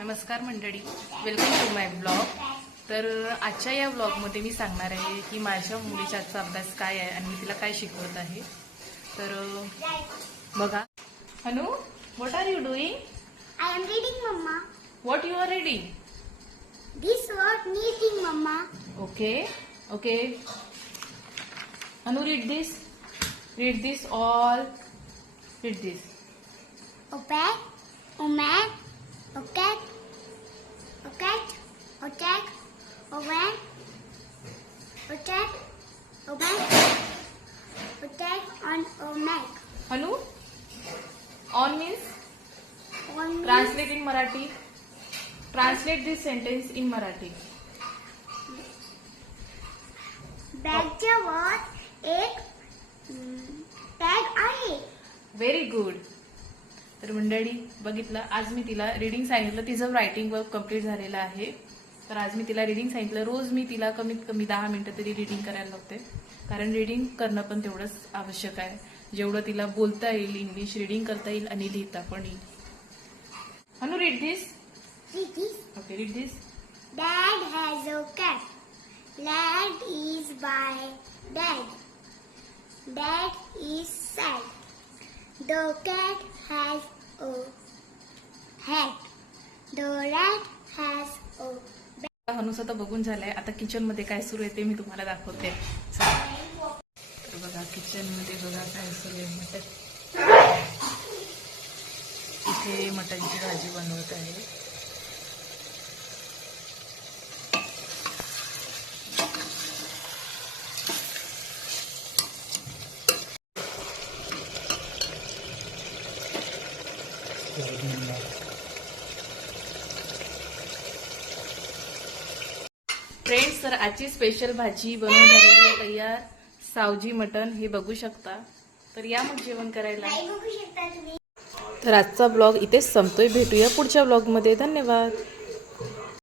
नमस्कार मंडळी. Welcome to my blog तर आजच्या या ब्लॉगमध्ये मी सांगणार आहे की माझ्या मुलीचा आजचा अभ्यास काय आहे आणि मी तिला काय शिकवत आहे. तर बघा. Anu what are you doing I am reading, Mama. What you are reading This word knitting, Mama. Okay okay Anu read this read this all read this Open, omen, on, omek. Anu on means On translate in Marathi. Translate this sentence in Marathi. बॅगच्या वर एक tag आहे. Very good तर मंडळी बघितलं आज मी तिला reading सांगितलं. तिचं रायटिंग वर्क कंप्लीट झालेलं आहे. तर आज मी तिला रिडिंग सांगितलं रोज मी तिला कमीत कमी दहा मिनिटं तरी रिडिंग करायला लावते कारण रिडिंग करणं पण तेवढंच आवश्यक आहे जेवढं तिला बोलता येईल इंग्लिश रिडिंग करता येईल आणि लिहिता पण येईल Anu read this okay read this Dad has a cat. Lad is by dad. Dad is sad. The cat has a hat. The rat हनुस आता बघून झालंय. आता किचनमध्ये काय सुरू आहे ते मी तुम्हाला दाखवते. तर बघा किचनमध्ये बघा काय सुरू आहे मटन इथे मटनची भाजी बनवत आहे. फ्रेंड्स तर आजची स्पेशल भाजी बनवून झालेली आहे तयार. सावजी मटन हे बघू शकता. तर या मग जेवण करायला. तर आजचा ब्लॉग इथेच संपतोय. भेटूया पुढच्या ब्लॉगमध्ये धन्यवाद.